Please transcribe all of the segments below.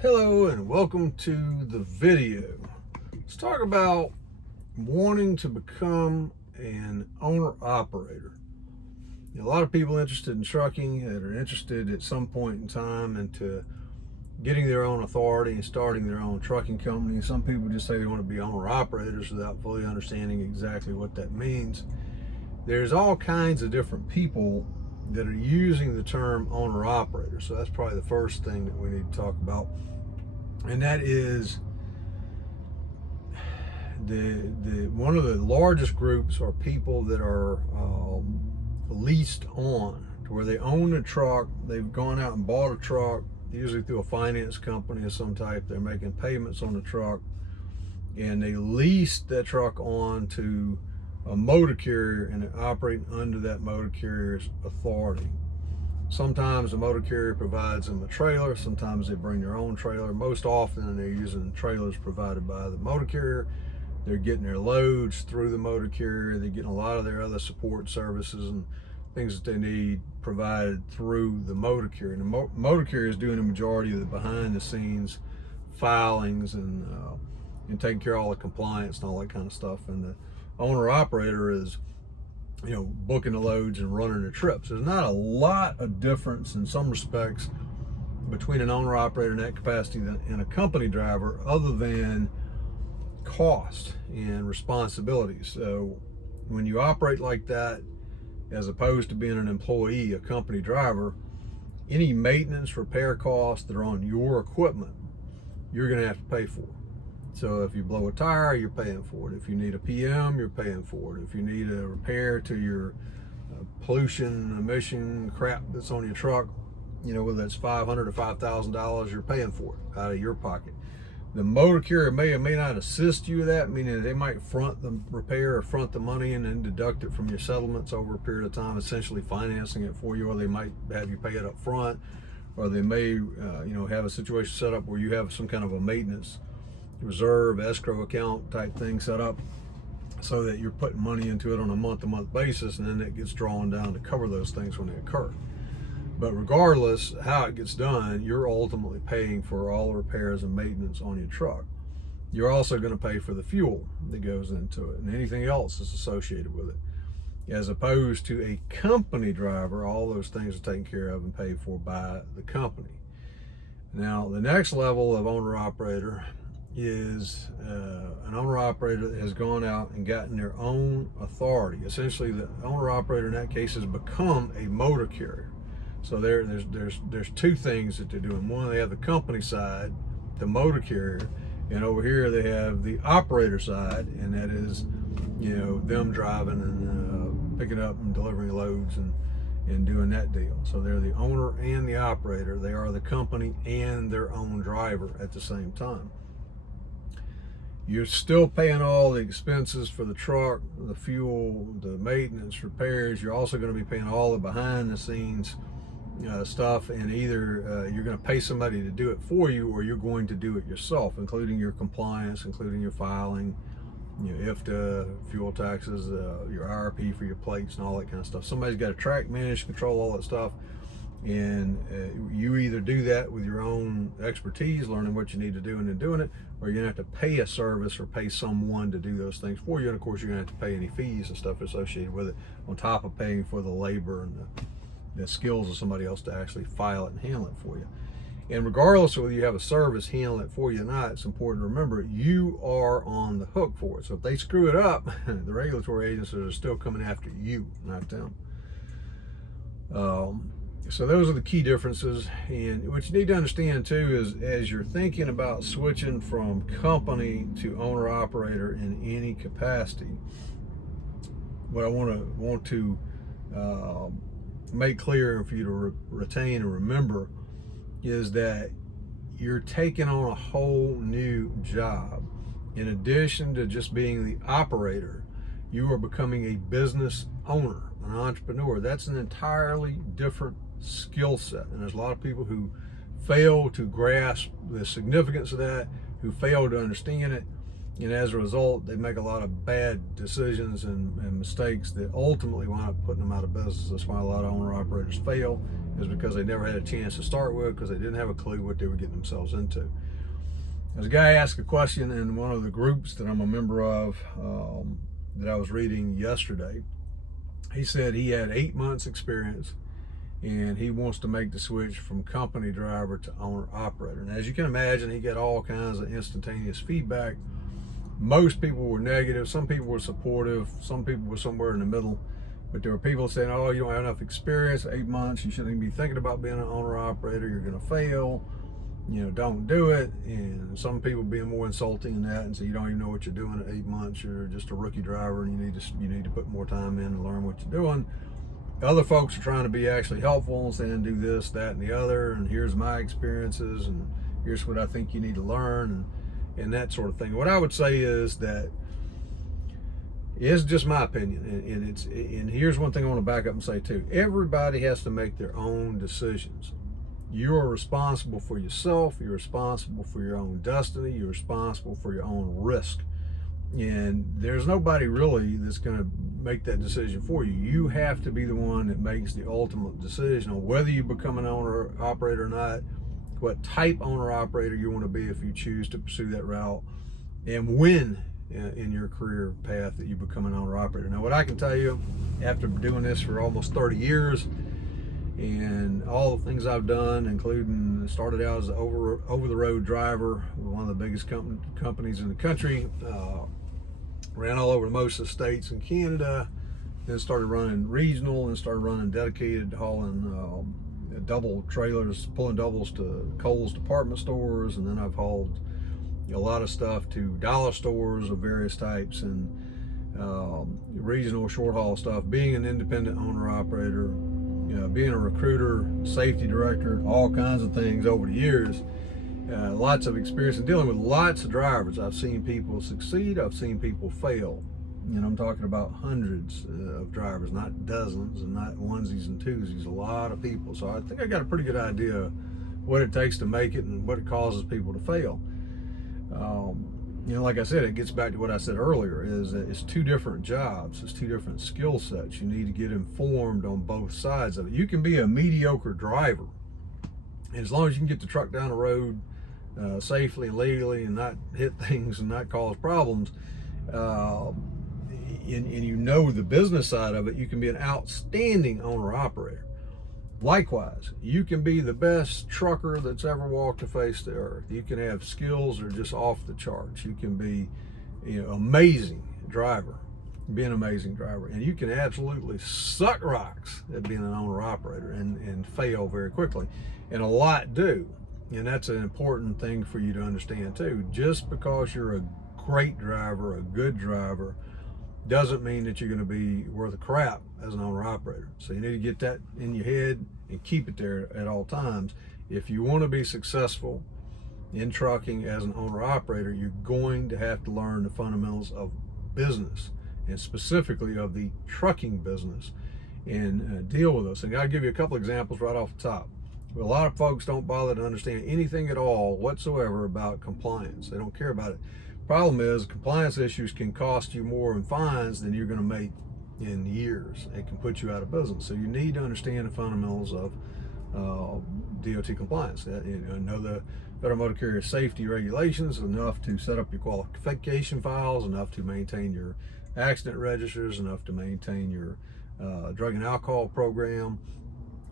Hello and welcome to the video. Let's talk about wanting to become an owner-operator. A lot of people interested in trucking that are interested at some point in time into getting their own authority and starting their own trucking company. Some people just say they want to be owner-operators without fully understanding exactly what that means. There's all kinds of different people that are using the term owner-operator. So that's probably the first thing that we need to talk about. And that is the one of the largest groups are people that are leased on, to where they own a truck. They've gone out and bought a truck, usually through a finance company of some type. They're making payments on the truck, and they lease that truck on to a motor carrier, and they operate under that motor carrier's authority. Sometimes the motor carrier provides them a trailer. Sometimes they bring their own trailer. Most often they're using trailers provided by the motor carrier. They're getting their loads through the motor carrier. They're getting a lot of their other support services and things that they need provided through the motor carrier. And the motor carrier is doing the majority of the behind the scenes filings and taking care of all the compliance and all that kind of stuff. And the owner operator is booking the loads and running the trips. There's not a lot of difference in some respects between an owner operator in that capacity and a company driver, other than cost and responsibilities. So when you operate like that, as opposed to being an employee, a company driver, any maintenance, repair costs that are on your equipment, you're going to have to pay for. So if you blow a tire, you're paying for it. If you need a PM, you're paying for it. If you need a repair to your pollution, emission crap that's on your truck, whether it's $500 or $5,000, you're paying for it out of your pocket. The motor carrier may or may not assist you with that, meaning they might front the repair or front the money and then deduct it from your settlements over a period of time, essentially financing it for you, or they might have you pay it up front, or they may have a situation set up where you have some kind of a maintenance reserve escrow account type thing set up so that you're putting money into it on a month-to-month basis, and then it gets drawn down to cover those things when they occur. But regardless how it gets done, you're ultimately paying for all the repairs and maintenance on your truck. You're also going to pay for the fuel that goes into it and anything else that's associated with it. As opposed to a company driver, all those things are taken care of and paid for by the company. Now, the next level of owner-operator is an owner-operator that has gone out and gotten their own authority. Essentially, the owner-operator in that case has become a motor carrier. So there's two things that they're doing. One, they have the company side, the motor carrier, and over here they have the operator side, and that is, them driving and picking up and delivering loads and doing that deal. So they're the owner and the operator. They are the company and their own driver at the same time. You're still paying all the expenses for the truck, the fuel, the maintenance, repairs. You're also going to be paying all the behind the scenes stuff, and either you're going to pay somebody to do it for you, or you're going to do it yourself, including your compliance, including your filing, IFTA, fuel taxes, your IRP for your plates and all that kind of stuff. Somebody's got to track, manage, control all that stuff. And you either do that with your own expertise, learning what you need to do and then doing it, or you're going to have to pay a service or pay someone to do those things for you. And of course, you're going to have to pay any fees and stuff associated with it, on top of paying for the labor and the skills of somebody else to actually file it and handle it for you. And regardless of whether you have a service handle it for you or not, it's important to remember you are on the hook for it. So if they screw it up, the regulatory agencies are still coming after you, not them. So those are the key differences. And what you need to understand too is, as you're thinking about switching from company to owner operator in any capacity, what I want to make clear for you to retain and remember is that you're taking on a whole new job. In addition to just being the operator, you are becoming a business owner, an entrepreneur. That's an entirely different skill set, and there's a lot of people who fail to grasp the significance of that, who fail to understand it, And as a result, they make a lot of bad decisions and mistakes that ultimately wind up putting them out of business. That's why a lot of owner-operators fail, is because they never had a chance to start with, because they didn't have a clue what they were getting themselves into. There's a guy asked a question in one of the groups that I'm a member of that I was reading yesterday. He said he had 8 months experience and he wants to make the switch from company driver to owner operator. And as you can imagine, he got all kinds of instantaneous feedback. Most people were negative, some people were supportive, some people were somewhere in the middle. But there were people saying, oh, you don't have enough experience, 8 months, you shouldn't even be thinking about being an owner operator, you're gonna fail, don't do it. And some people being more insulting than that and say, you don't even know what you're doing at 8 months, you're just a rookie driver and you need to put more time in and learn what you're doing. Other folks are trying to be actually helpful and saying, do this, that, and the other, and here's my experiences, and here's what I think you need to learn, and that sort of thing. What I would say is that it's just my opinion, and here's one thing I want to back up and say too. Everybody has to make their own decisions. You are responsible for yourself, you're responsible for your own destiny, you're responsible for your own risk. And there's nobody really that's going to make that decision for you. You have to be the one that makes the ultimate decision on whether you become an owner operator or not, what type owner operator you want to be if you choose to pursue that route, and when in your career path that you become an owner operator. Now, what I can tell you, after doing this for almost 30 years and all the things I've done, including started out as an over-the-road driver with one of the biggest companies in the country, ran all over most of the states in Canada, then started running regional and started running dedicated, hauling double trailers, pulling doubles to Kohl's department stores, and then I've hauled a lot of stuff to dollar stores of various types, and regional short haul stuff, being an independent owner operator, being a recruiter, safety director, all kinds of things over the years. Lots of experience in dealing with lots of drivers. I've seen people succeed, I've seen people fail. I'm talking about hundreds of drivers, not dozens and not onesies and twosies, a lot of people. So I think I got a pretty good idea what it takes to make it and what it causes people to fail. Like I said, it gets back to what I said earlier, is that it's two different jobs, it's two different skill sets. You need to get informed on both sides of it. You can be a mediocre driver, and as long as you can get the truck down the road safely and legally and not hit things and not cause problems, and you know the business side of it, you can be an outstanding owner operator. Likewise, you can be the best trucker that's ever walked the face of the earth. You can have skills that are just off the charts. You can be amazing driver, be an amazing driver, and you can absolutely suck rocks at being an owner operator and fail very quickly, and a lot do. And that's an important thing for you to understand too. Just because you're a great driver, a good driver, doesn't mean that you're going to be worth a crap as an owner operator. So you need to get that in your head and keep it there at all times. If you want to be successful in trucking as an owner operator, you're going to have to learn the fundamentals of business, and specifically of the trucking business, and deal with those things. I'll give you a couple examples right off the top. A lot of folks don't bother to understand anything at all whatsoever about compliance. They don't care about it. Problem is, compliance issues can cost you more in fines than you're going to make in years. It can put you out of business. So you need to understand the fundamentals of DOT compliance. Know the Federal Motor Carrier Safety Regulations enough to set up your qualification files, enough to maintain your accident registers, enough to maintain your drug and alcohol program.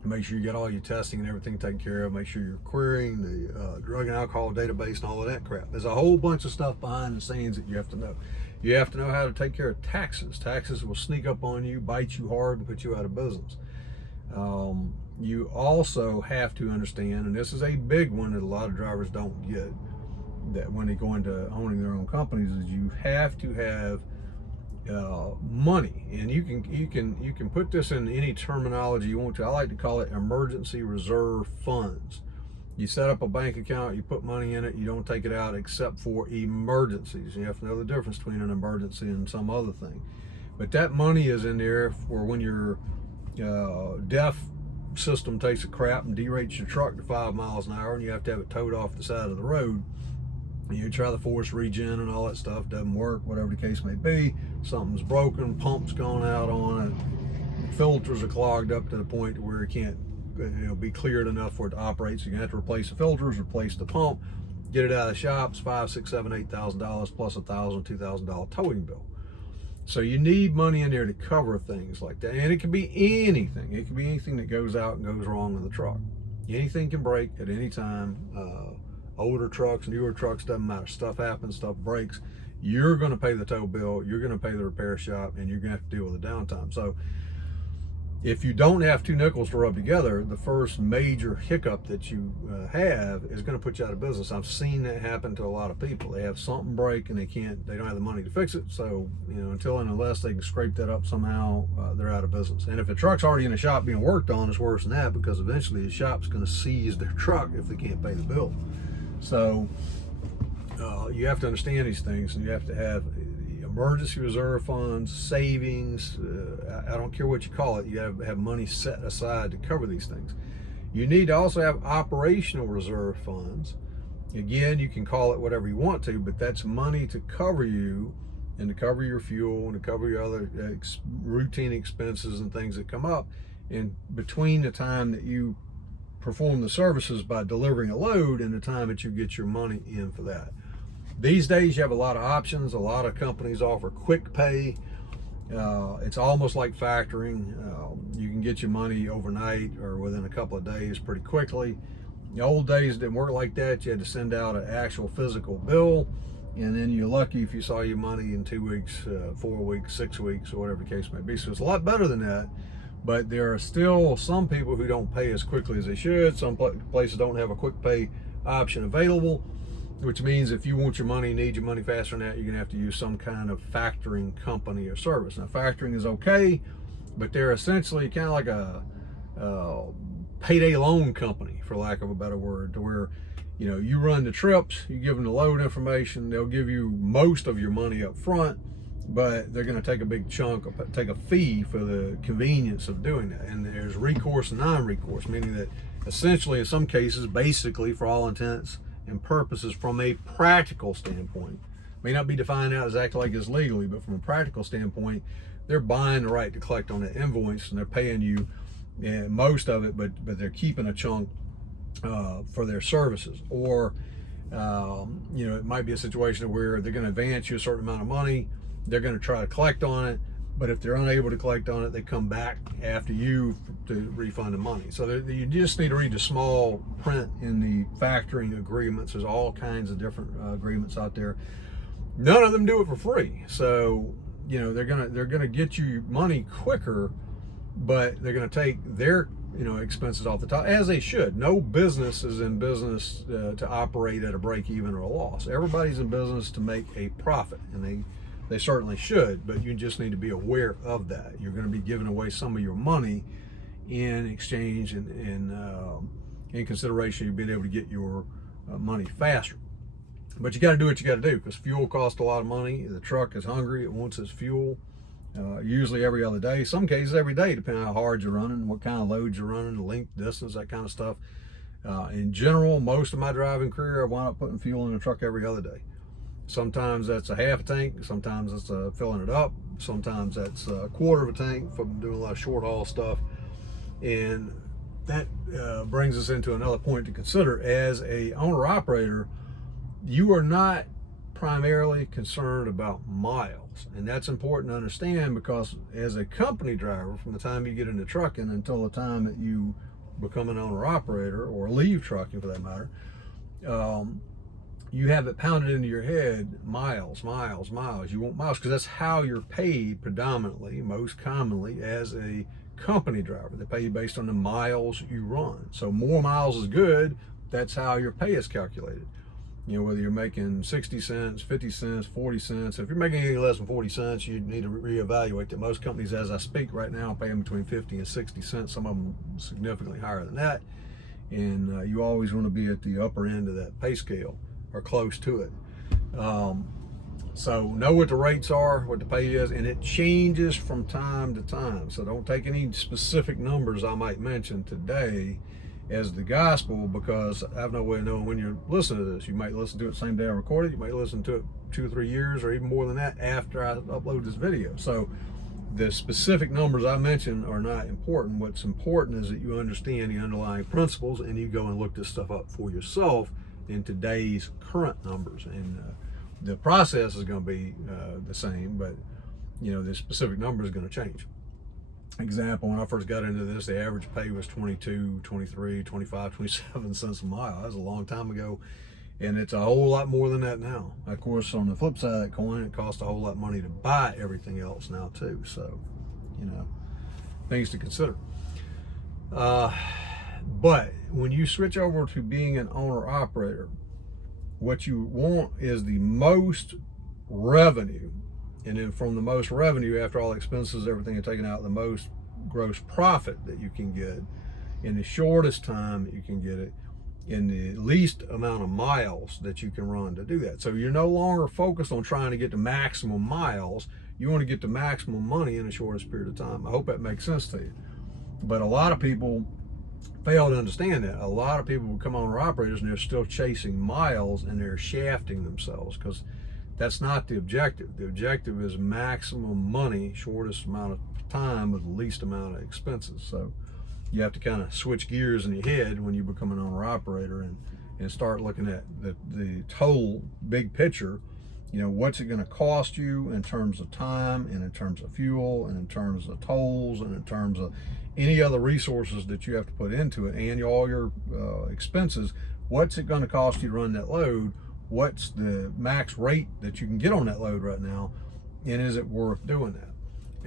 Make sure you get all your testing and everything taken care of. Make sure you're querying the drug and alcohol database and all of that crap. There's a whole bunch of stuff behind the scenes that you have to know. You have to know how to take care of taxes. Taxes will sneak up on you, bite you hard, and put you out of business. You also have to understand, and this is a big one that a lot of drivers don't get, that when they go into owning their own companies, is you have to have money. And you can put this in any terminology you want to. I like to call it emergency reserve funds. You set up a bank account, you put money in it, you don't take it out except for emergencies. You have to know the difference between an emergency and some other thing. But that money is in there for when your DEF system takes a crap and derates your truck to 5 miles an hour and you have to have it towed off the side of the road. You try the force regen and all that stuff, doesn't work, whatever the case may be. Something's broken, pump's gone out on it, filters are clogged up to the point where it can't be cleared enough for it to operate. So you're gonna have to replace the filters, replace the pump, get it out of the shops, $5,000, $6,000, $7,000, $8,000 plus $1,000, $2,000 towing bill. So you need money in there to cover things like that. And it can be anything. It can be anything that goes out and goes wrong in the truck. Anything can break at any time. Older trucks, newer trucks, doesn't matter. Stuff happens, stuff breaks. You're going to pay the tow bill, you're going to pay the repair shop, and you're going to have to deal with the downtime. So if you don't have two nickels to rub together, the first major hiccup that you have is going to put you out of business. I've seen that happen to a lot of people. They have something break and they don't have the money to fix it. So, until and unless they can scrape that up somehow, they're out of business. And if the truck's already in the shop being worked on, it's worse than that, because eventually the shop's going to seize their truck if they can't pay the bill. So you have to understand these things, and you have to have emergency reserve funds, savings, I don't care what you call it. You have money set aside to cover these things. You need to also have operational reserve funds. Again, you can call it whatever you want to, but that's money to cover you and to cover your fuel and to cover your other routine expenses and things that come up in between the time that you perform the services by delivering a load and the time that you get your money in for that. These days you have a lot of options. A lot of companies offer quick pay. It's almost like factoring. You can get your money overnight or within a couple of days pretty quickly. The old days didn't work like that. You had to send out an actual physical bill, and then you're lucky if you saw your money in 2 weeks, 4 weeks, 6 weeks, or whatever the case may be. So it's a lot better than that. But there are still some people who don't pay as quickly as they should. Some places don't have a quick pay option available, which means if you want your money, need your money faster than that, you're gonna have to use some kind of factoring company or service. Now, factoring is okay, but they're essentially kind of like a payday loan company, for lack of a better word, to where you run the trips, you give them the load information, they'll give you most of your money up front, but they're going to take a big chunk, take a fee for the convenience of doing that. And there's recourse and non-recourse, meaning that essentially in some cases, basically for all intents and purposes, from a practical standpoint, may not be defined out exactly like it's legally, but from a practical standpoint, they're buying the right to collect on that invoice, and they're paying you most of it, but they're keeping a chunk for their services. Or it might be a situation where they're going to advance you a certain amount of money, they're going to try to collect on it, but if they're unable to collect on it, they come back after you to refund the money. So you just need to read the small print in the factoring agreements. There's all kinds of different agreements out there. None of them do it for free. So they're gonna get you money quicker, but they're gonna take their expenses off the top, as they should. No business is in business to operate at a break even or a loss. Everybody's in business to make a profit, and they certainly should, but you just need to be aware of that. You're going to be giving away some of your money in exchange and in consideration of being able to get your money faster. But you got to do what you got to do, because fuel costs a lot of money. The truck is hungry, it wants its fuel, usually every other day, some cases every day, depending on how hard you're running, what kind of loads you're running, the length, distance, that kind of stuff. In general, most of my driving career, I wound up putting fuel in the truck every other day. Sometimes that's a half a tank, sometimes it's filling it up, sometimes that's a quarter of a tank from doing a lot of short haul stuff. And that brings us into another point to consider. As a owner operator, you are not primarily concerned about miles, and that's important to understand, because as a company driver, from the time you get into trucking until the time that you become an owner operator or leave trucking for that matter, you have it pounded into your head, miles. You want miles, because that's how you're paid predominantly, most commonly, as a company driver. They pay you based on the miles you run. So more miles is good. That's how your pay is calculated. Whether you're making 60 cents, 50 cents, 40 cents. If you're making anything less than 40 cents, you need to reevaluate that. Most companies, as I speak right now, pay them between 50 and 60 cents. Some of them significantly higher than that. And you always want to be at the upper end of that pay scale, or close to it. So know what the rates are, what the pay is, and it changes from time to time. So don't take any specific numbers I might mention today as the gospel, because I have no way of knowing when you're listening to this. You might listen to it the same day I recorded. You might listen to it 2 or 3 years or even more than that after I upload this video. So the specific numbers I mentioned are not important. What's important is that you understand the underlying principles and you go and look this stuff up for yourself in today's current numbers. And the process is going to be the same, but the specific number is going to change. Example, when I first got into this, the average pay was 22, 23, 25, 27 cents a mile. That was a long time ago, and it's a whole lot more than that now. Of course, on the flip side of that coin, it costs a whole lot of money to buy everything else now too. So, things to consider. But when you switch over to being an owner-operator, what you want is the most revenue. And then from the most revenue, after all expenses, everything is taken out, the most gross profit that you can get in the shortest time that you can get it, in the least amount of miles that you can run to do that. So you're no longer focused on trying to get the maximum miles. You want to get the maximum money in the shortest period of time. I hope that makes sense to you. But a lot of people fail to understand that. A lot of people become owner-operators and they're still chasing miles and they're shafting themselves, because that's not the objective. The objective is maximum money, shortest amount of time with the least amount of expenses. So you have to kind of switch gears in your head when you become an owner-operator and start looking at the total big picture. What's it going to cost you in terms of time and in terms of fuel and in terms of tolls and in terms of any other resources that you have to put into it, and all your expenses. What's it going to cost you to run that load? What's the max rate that you can get on that load right now, and is it worth doing that?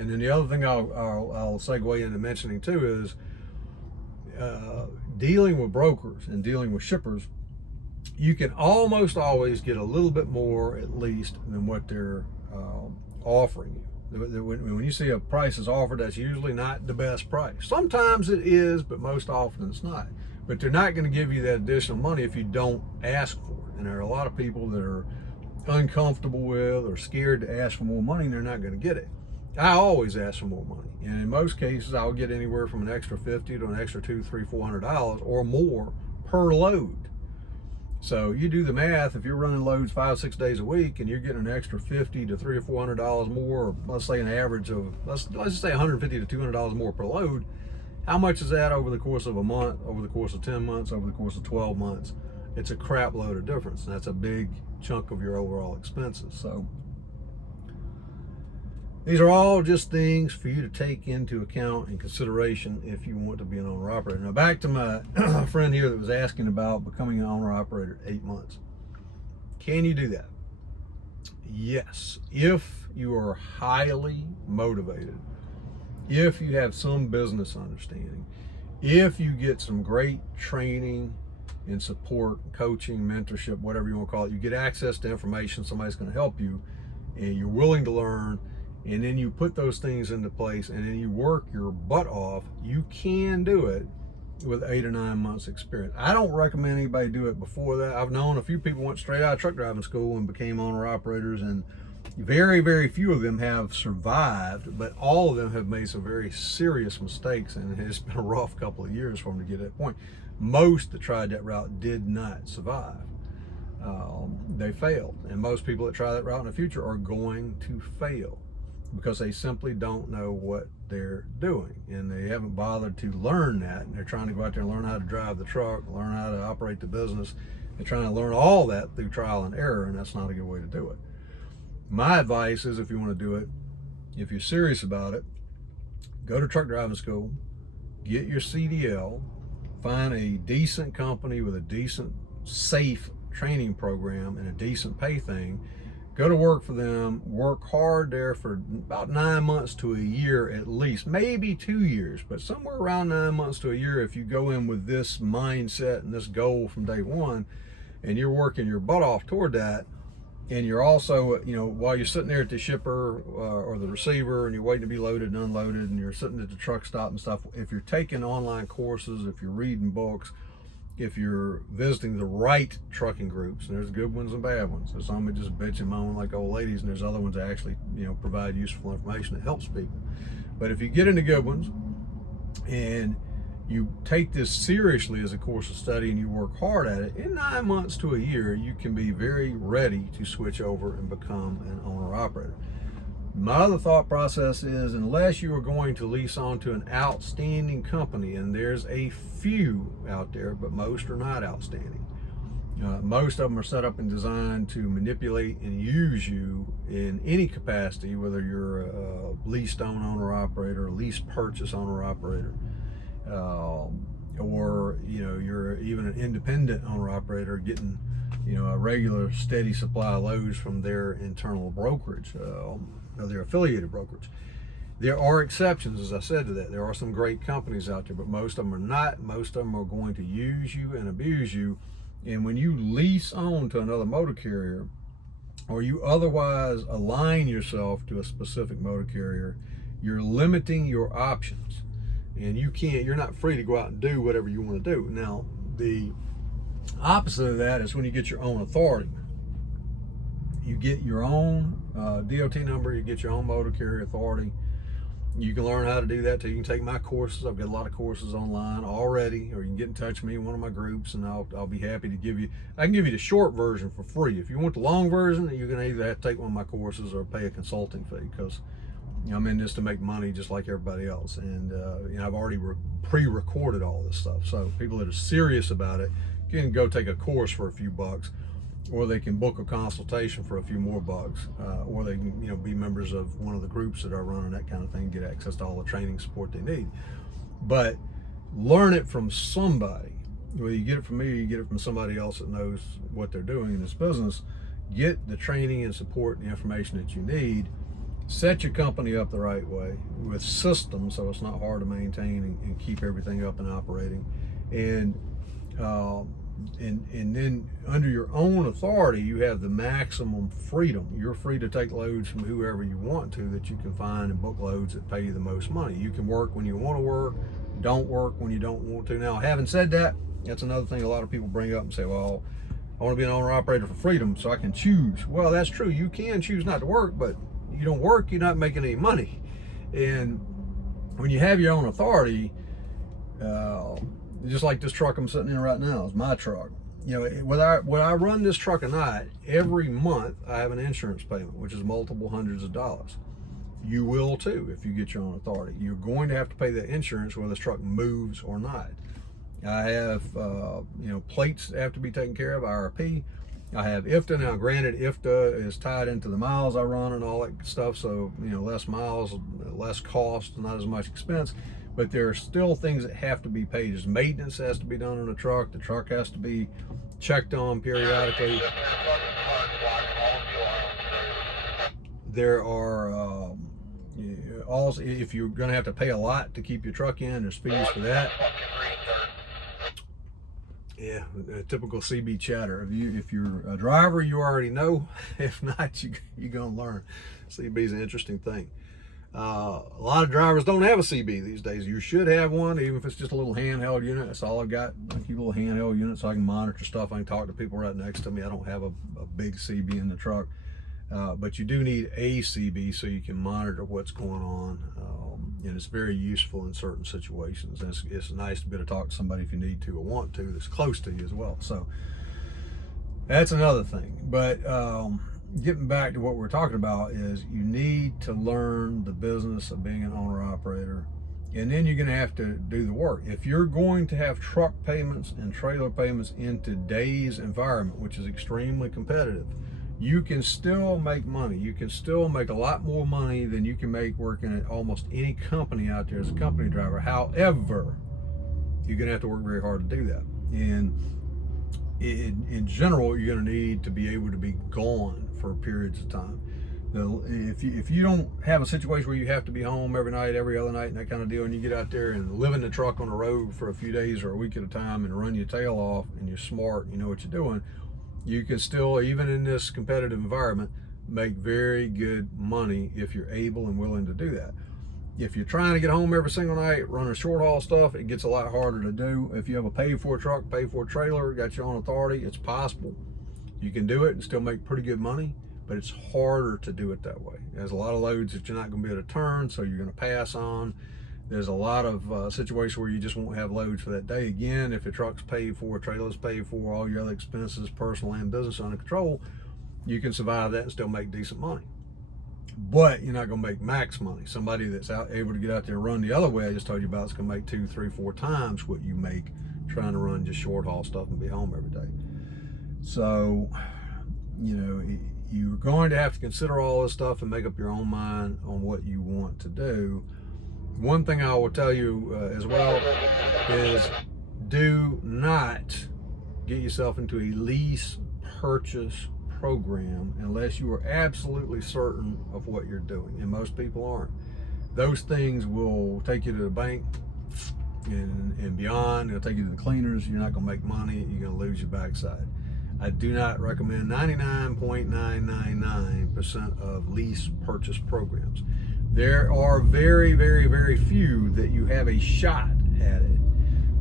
And then the other thing I'll segue into mentioning too is dealing with brokers and dealing with shippers. You can almost always get a little bit more, at least, than what they're offering you. When you see a price is offered, that's usually not the best price. Sometimes it is, but most often it's not. But they're not going to give you that additional money if you don't ask for it. And there are a lot of people that are uncomfortable with or scared to ask for more money, and they're not going to get it. I always ask for more money, and in most cases I'll get anywhere from an extra $50 to an extra $200, $300, $400 or more per load. So you do the math. If you're running loads 5-6 days a week and you're getting an extra $50 to $300 or $400 more, or let's say an average of let's just say $150 to $200 more per load, how much is that over the course of a month, over the course of 10 months, over the course of 12 months? It's a crap load of difference, and that's a big chunk of your overall expenses. So these are all just things for you to take into account and consideration if you want to be an owner-operator. Now back to my friend here that was asking about becoming an owner-operator 8 months. Can you do that? Yes, if you are highly motivated, if you have some business understanding, if you get some great training and support, coaching, mentorship, whatever you want to call it, you get access to information, somebody's going to help you, and you're willing to learn, and then you put those things into place, and then you work your butt off, you can do it with 8 or 9 months experience. I don't recommend anybody do it before that. I've known a few people went straight out of truck driving school and became owner operators, and very, very few of them have survived, but all of them have made some very serious mistakes, and it's been a rough couple of years for them to get to that point. Most that tried that route did not survive. They failed, and most people that try that route in the future are going to fail because they simply don't know what they're doing, and they haven't bothered to learn that, and they're trying to go out there and learn how to drive the truck, learn how to operate the business. They're trying to learn all that through trial and error, and that's not a good way to do it. My advice is, if you want to do it, if you're serious about it, go to truck driving school, get your CDL, find a decent company with a decent, safe training program and a decent pay thing. Go to work for them, work hard there for about 9 months to a year at least, maybe 2 years, but somewhere around 9 months to a year if you go in with this mindset and this goal from day one, and you're working your butt off toward that. And you're also, while you're sitting there at the shipper or the receiver and you're waiting to be loaded and unloaded, and you're sitting at the truck stop and stuff, if you're taking online courses, if you're reading books, if you're visiting the right trucking groups, and there's good ones and bad ones. There's some that just bitch and moan like old ladies, and there's other ones that actually, provide useful information that helps people. But if you get into good ones and you take this seriously as a course of study and you work hard at it, in 9 months to a year, you can be very ready to switch over and become an owner-operator. My other thought process is, unless you are going to lease onto an outstanding company, and there's a few out there, but most are not outstanding. Most of them are set up and designed to manipulate and use you in any capacity, whether you're a leased own owner-operator, a lease purchase owner-operator, or you're even an independent owner-operator getting a regular steady supply of loads from their internal brokerage, or their affiliated brokerage. There are exceptions, as I said to that. There are some great companies out there, but most of them are not. Most of them are going to use you and abuse you. And when you lease on to another motor carrier, or you otherwise align yourself to a specific motor carrier, you're limiting your options. And you're not free to go out and do whatever you want to do. Now, the opposite of that is when you get your own authority. You get your own DOT number, you get your own motor carrier authority. You can learn how to do that too. You can take my courses. I've got a lot of courses online already, or you can get in touch with me in one of my groups, and I'll be happy to give you. I can give you the short version for free. If you want the long version, you're going to either have to take one of my courses or pay a consulting fee, because I'm in this to make money just like everybody else. And I've already pre-recorded all this stuff. So people that are serious about it can go take a course for a few bucks, or they can book a consultation for a few more bucks, or they can be members of one of the groups that are running that kind of thing, get access to all the training support they need. But learn it from somebody. Whether you get it from me or you get it from somebody else that knows what they're doing in this business, get the training and support and the information that you need. Set your company up the right way with systems, so it's not hard to maintain and keep everything up and operating. And then under your own authority, you have the maximum freedom. You're free to take loads from whoever you want to, that you can find and book loads that pay you the most money. You can work when you want to work, don't work when you don't want to. Now, having said that, that's another thing a lot of people bring up and say, well, I want to be an owner-operator for freedom so I can choose. Well, that's true. You can choose not to work, but you don't work, you're not making any money. And when you have your own authority, just like this truck I'm sitting in right now is my truck. Whether I run this truck or not, every month I have an insurance payment, which is multiple hundreds of dollars. You will too if you get your own authority. You're going to have to pay that insurance whether this truck moves or not. I have plates that have to be taken care of, IRP. I have IFTA. Now granted, IFTA is tied into the miles I run and all that stuff, so less miles, less cost, not as much expense. But there are still things that have to be paid. As maintenance has to be done on the truck has to be checked on periodically. There are also, if you're going to have to pay a lot to keep your truck in, there's fees for that. Yeah, typical CB chatter. If you're a driver, you already know. If not, you're going to learn. CB is an interesting thing. A lot of drivers don't have a CB these days. You should have one, even if it's just a little handheld unit. That's all I've got. I keep a little handheld unit so I can monitor stuff. I can talk to people right next to me. I don't have a big CB in the truck. But you do need a CB so you can monitor what's going on. And it's very useful in certain situations. And it's nice to be able to talk to somebody if you need to or want to that's close to you as well. So that's another thing. But getting back to what we're talking about is you need to learn the business of being an owner-operator, and then you're going to have to do the work. If you're going to have truck payments and trailer payments in today's environment, which is extremely competitive, you can still make money. You can still make a lot more money than you can make working at almost any company out there as a company driver. However, you're going to have to work very hard to do that. And in general, you're going to need to be able to be gone for periods of time. If you don't have a situation where you have to be home every night, every other night, and that kind of deal, and you get out there and live in the truck on the road for a few days or a week at a time and run your tail off, and you're smart, you know what you're doing, you can still, even in this competitive environment, make very good money if you're able and willing to do that. If you're trying to get home every single night, running short haul stuff, it gets a lot harder to do. If you have a paid for truck, paid for trailer, got your own authority, it's possible. You can do it and still make pretty good money, but it's harder to do it that way. There's a lot of loads that you're not going to be able to turn, so you're going to pass on. There's a lot of situations where you just won't have loads for that day. Again, if your truck's paid for, trailer's paid for, all your other expenses, personal and business, under control, you can survive that and still make decent money. But you're not going to make max money. Somebody that's able to get out there and run the other way I just told you about is going to make 2, 3, 4 times what you make trying to run just short haul stuff and be home every day. So, you know, you're going to have to consider all this stuff and make up your own mind on what you want to do. One thing I will tell you as well is do not get yourself into a lease purchase program unless you are absolutely certain of what you're doing, and most people aren't. Those things will take you to the bank and beyond. It'll take you to the cleaners. You're not going to make money. You're going to lose your backside. I do not recommend 99.999% of lease purchase programs. There are very, very, very few that you have a shot at it.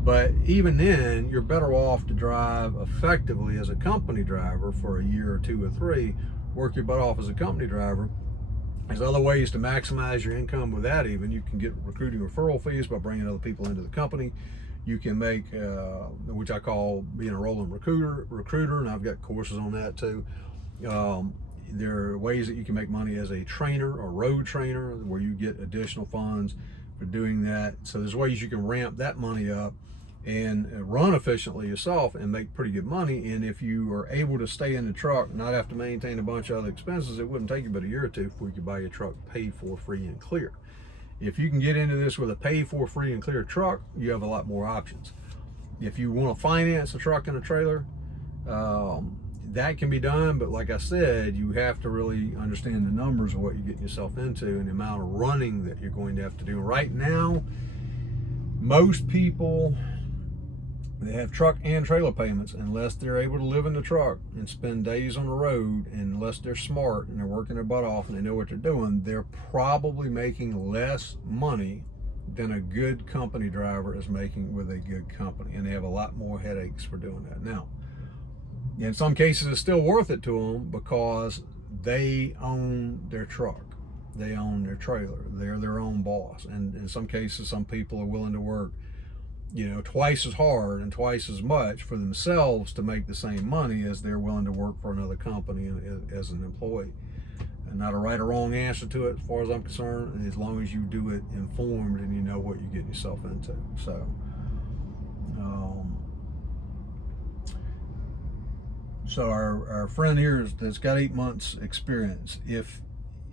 But even then, you're better off to drive effectively as a company driver for a year or 2 or 3, work your butt off as a company driver. There's other ways to maximize your income with that even. You can get recruiting referral fees by bringing other people into the company. You can make, which I call being a rolling recruiter, and I've got courses on that too. There are ways that you can make money as a trainer, a road trainer, where you get additional funds for doing that. So there's ways you can ramp that money up and run efficiently yourself and make pretty good money. And if you are able to stay in the truck, not have to maintain a bunch of other expenses, it wouldn't take you but a year or 2 before you could buy your truck paid for, free and clear. If you can get into this with a paid for, free and clear truck, you have a lot more options. If you want to finance a truck and a trailer, that can be done, but like I said, you have to really understand the numbers of what you're getting yourself into and the amount of running that you're going to have to do. Right now, most people, they have truck and trailer payments, unless they're able to live in the truck and spend days on the road, and unless they're smart and they're working their butt off and they know what they're doing, they're probably making less money than a good company driver is making with a good company, and they have a lot more headaches for doing that. Now, in some cases, it's still worth it to them because they own their truck, they own their trailer, they're their own boss. And in some cases, some people are willing to work, you know, twice as hard and twice as much for themselves to make the same money as they're willing to work for another company as an employee. And not a right or wrong answer to it as far as I'm concerned, as long as you do it informed and you know what you're getting yourself into. So our friend here that's got 8 months experience, if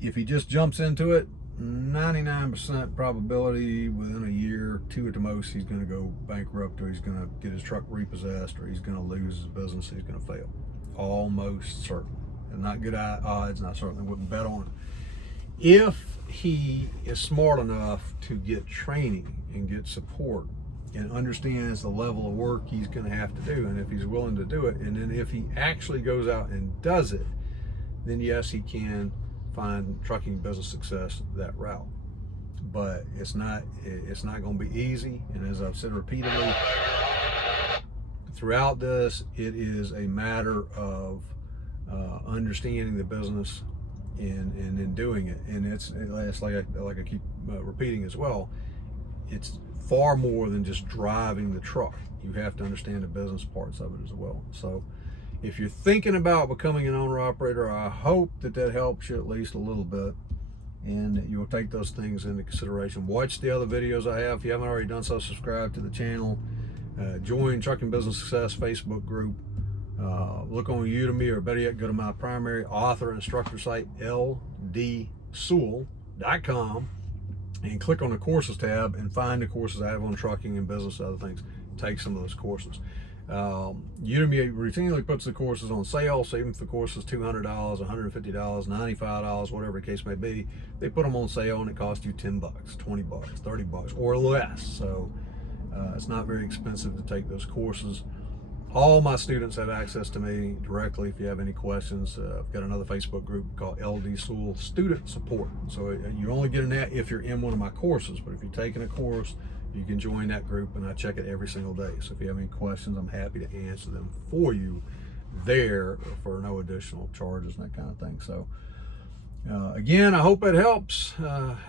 he just jumps into it, 99% probability within a year, 2 at the most, he's going to go bankrupt, or he's going to get his truck repossessed, or he's going to lose his business, he's going to fail. Almost certain. And not good odds, and I certainly wouldn't bet on it. If he is smart enough to get training and get support and understands the level of work he's going to have to do, and if he's willing to do it, and then if he actually goes out and does it, then yes, he can find trucking business success that route. But it's not going to be easy, and as I've said repeatedly throughout this, it is a matter of understanding the business and then doing it. And it's like I keep repeating as well, it's far more than just driving the truck. You have to understand the business parts of it as well. So if you're thinking about becoming an owner-operator, I hope that helps you at least a little bit, and that you'll take those things into consideration. Watch the other videos I have. If you haven't already done so, subscribe to the channel. Join Trucking Business Success Facebook group. Look on Udemy, or better yet, go to my primary author instructor site, ldsewell.com, and click on the courses tab and find the courses I have on trucking and business and other things. Take some of those courses. Udemy routinely puts the courses on sale, so even if the course is $200, $150, $95, whatever the case may be, they put them on sale and it costs you $10, $20, $30 or less. So it's not very expensive to take those courses. All my students have access to me directly if you have any questions. I've got another Facebook group called LD Sewell Student Support. So you're only getting that if you're in one of my courses, but if you're taking a course, you can join that group, and I check it every single day. So if you have any questions, I'm happy to answer them for you there for no additional charges and that kind of thing. So Again, I hope it helps.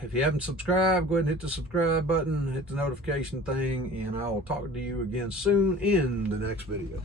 If you haven't subscribed, go ahead and hit the subscribe button, hit the notification thing, and I will talk to you again soon in the next video.